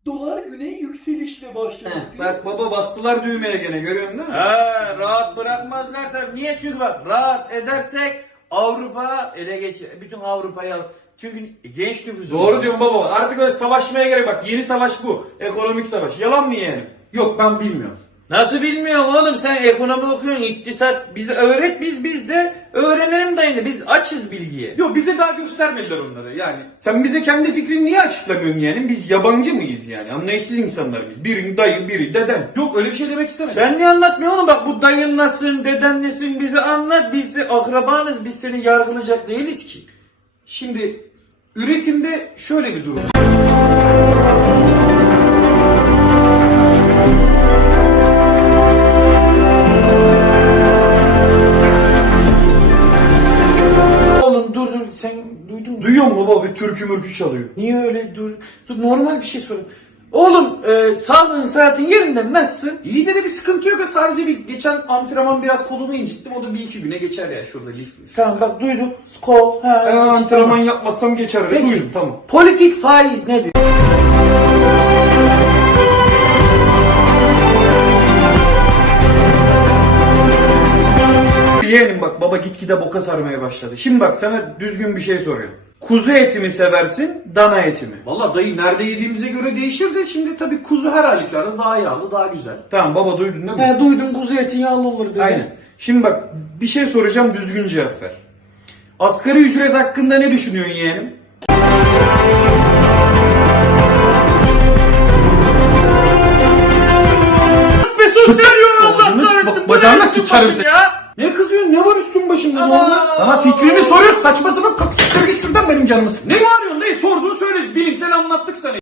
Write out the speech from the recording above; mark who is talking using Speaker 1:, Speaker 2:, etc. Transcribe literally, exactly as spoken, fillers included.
Speaker 1: Dolar güney yükselişle başladı.
Speaker 2: Heh, bak baba bastılar düğmeye gene, görüyorsun değil mi?
Speaker 3: Ha, rahat bırakmazlar tabii. Niye? Çünkü bak rahat edersek Avrupa ele geçir. Bütün Avrupa'yı al. Çünkü genç nüfusu.
Speaker 2: Doğru diyorsun baba. Artık öyle savaşmaya gerek, bak yeni savaş bu. Ekonomik savaş. Yalan mı yani? Yok, ben bilmiyorum.
Speaker 3: Nasıl bilmiyorum oğlum, sen ekonomi okuyorsun, iktisat, bizi öğret, biz biz de öğrenelim dayını, biz açız bilgiye.
Speaker 2: Yok, bize daha göstermediler onları yani. Sen bize kendi fikrini niye açıklamıyorsun yani? Biz yabancı mıyız yani? Anlayışsız insanlar biz. Biri dayı, biri dedem. Yok, öyle bir şey demek istemedim.
Speaker 3: Sen niye anlatmıyorsun oğlum? Bak bu dayın nasılsın, deden nesin, bize anlat, biz de akrabanız, biz seni yargılayacak değiliz ki.
Speaker 2: Şimdi üretimde şöyle bir durum.
Speaker 3: Oğlum dur dur, sen duydun mu?
Speaker 2: Duyuyor musun baba, bir türkü mürkü çalıyor.
Speaker 3: Niye öyle dur? Dur, normal bir şey sorayım. Oğlum e, sağlığın saatin yerinde mi? Nasılsın?
Speaker 2: İyi de bir sıkıntı yok. Sadece bir geçen antrenman biraz kolumu incittim. O da bir iki güne geçer ya, şurada lif.
Speaker 3: Tamam bak duyduk. Kol. Ha,
Speaker 2: Ee,
Speaker 3: işte,
Speaker 2: antrenman
Speaker 3: tamam.
Speaker 2: yapmazsam geçer.
Speaker 3: Peki.
Speaker 2: Duydum, tamam.
Speaker 3: Politik faiz nedir?
Speaker 2: Yeğenim bak, baba gitgide boka sarmaya başladı. Şimdi bak, sana düzgün bir şey soruyorum. Kuzu eti mi seversin, dana eti mi?
Speaker 1: Valla dayı nerede yediğimize göre değişir de şimdi tabii kuzu her halükarda daha yağlı daha güzel.
Speaker 2: Tamam baba, duydun değil mi?
Speaker 3: He duydum, kuzu etin yağlı olur dedi.
Speaker 2: Aynen. Şimdi bak, bir şey soracağım, düzgün cevap ver. Asgari ücret hakkında ne düşünüyorsun yeğenim?
Speaker 3: Mesut ne diyorsun Allah
Speaker 2: Oğlum,
Speaker 3: kahretsin?
Speaker 2: bak,
Speaker 3: Bu
Speaker 2: bacağına
Speaker 3: ne
Speaker 2: sıçarım
Speaker 3: başım
Speaker 2: seni.
Speaker 3: ya?
Speaker 2: Ne kızıyorsun? Ne var üstün başında?
Speaker 3: Ama-
Speaker 2: normal? Sana fikrimi soruyor, saçma sapan kalk siktir git şuradan, benim canımı sıkma.
Speaker 1: Ne bağırıyorsun dayı, sorduğunu söyle, bilimsel anlattık sana.